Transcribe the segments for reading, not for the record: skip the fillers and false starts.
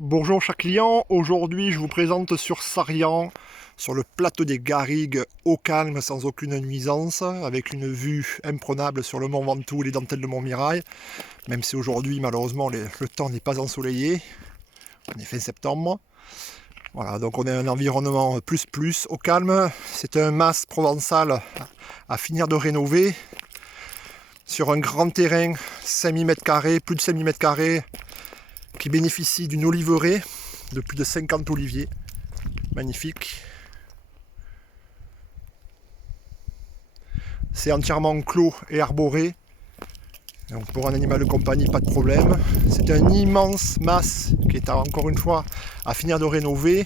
Bonjour chers clients, aujourd'hui je vous présente sur Sarian, sur le plateau des Garrigues, au calme, sans aucune nuisance, avec une vue imprenable sur le Mont Ventoux et les dentelles de Montmirail, même si aujourd'hui malheureusement le temps n'est pas ensoleillé, on est fin septembre. Voilà, donc on a un environnement plus au calme, c'est un mas provençal à finir de rénover, sur un grand terrain, 5000 m², plus de 5000 m², qui bénéficie d'une oliveraie de plus de 50 oliviers. Magnifique. C'est entièrement clos et arboré. Donc pour un animal de compagnie, pas de problème. C'est un immense mas qui est encore une fois à finir de rénover.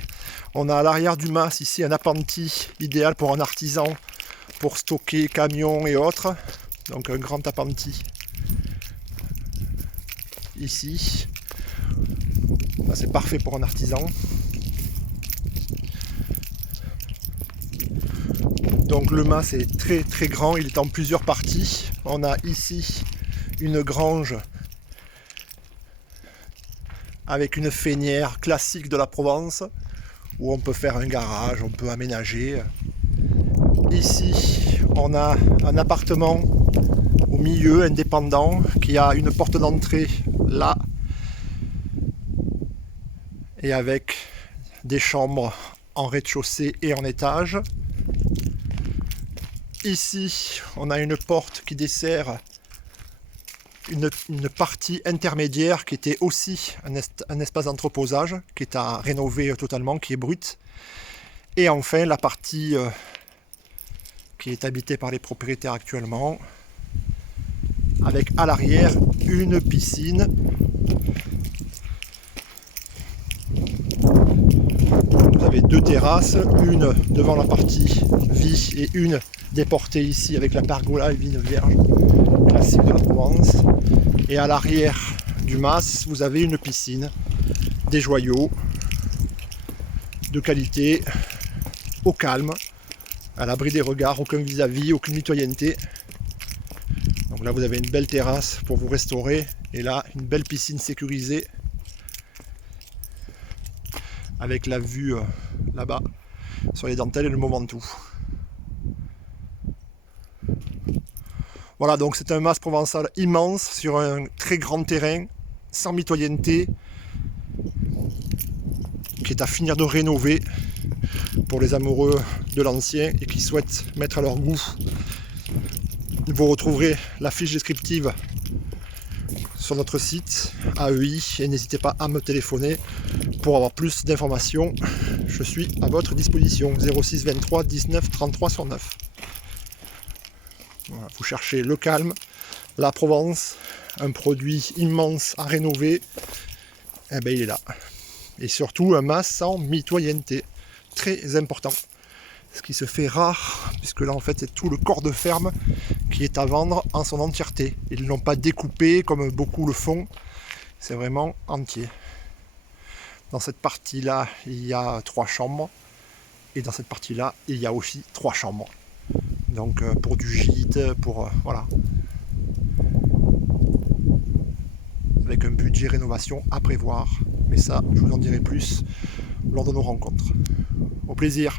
On a à l'arrière du mas ici un appentis idéal pour un artisan, pour stocker camions et autres. Donc un grand appentis ici. C'est parfait pour un artisan. Donc le mas est très grand, il est en plusieurs parties. On a ici une grange avec une fénière classique de la Provence où on peut faire un garage, on peut aménager. Ici on a un appartement au milieu indépendant qui a une porte d'entrée là et avec des chambres en rez-de-chaussée et en étage. Ici, on a une porte qui dessert une partie intermédiaire qui était aussi un espace d'entreposage, qui est à rénover totalement, qui est brute. Et enfin, la partie qui est habitée par les propriétaires actuellement, avec à l'arrière une piscine. Vous avez deux terrasses, une devant la partie vie et une déportée ici avec la pergola et vigne vierge classique de la Provence. Et à l'arrière du mas, vous avez une piscine, des joyaux de qualité, au calme, à l'abri des regards, aucun vis-à-vis, aucune mitoyenneté. Donc là vous avez une belle terrasse pour vous restaurer et là une belle piscine sécurisée avec la vue là-bas sur les dentelles et le Mont Ventoux. Voilà, donc c'est un mas provençal immense sur un très grand terrain, sans mitoyenneté, qui est à finir de rénover pour les amoureux de l'ancien et qui souhaitent mettre à leur goût. Vous retrouverez la fiche descriptive sur notre site AEI et n'hésitez pas à me téléphoner pour avoir plus d'informations. Je suis à votre disposition, 06 23 19 33 9. Voilà, vous cherchez le calme, la Provence, un produit immense à rénover, et bien il est là. Et surtout un mas sans mitoyenneté, très important. Ce qui se fait rare, puisque là en fait c'est tout le corps de ferme qui est à vendre en son entièreté. Ils ne l'ont pas découpé comme beaucoup le font, c'est vraiment entier. Dans cette partie-là, il y a 3 chambres, et dans cette partie-là, il y a aussi 3 chambres. Donc pour du gîte, pour voilà. Avec un budget rénovation à prévoir. Mais ça, je vous en dirai plus lors de nos rencontres. Au plaisir.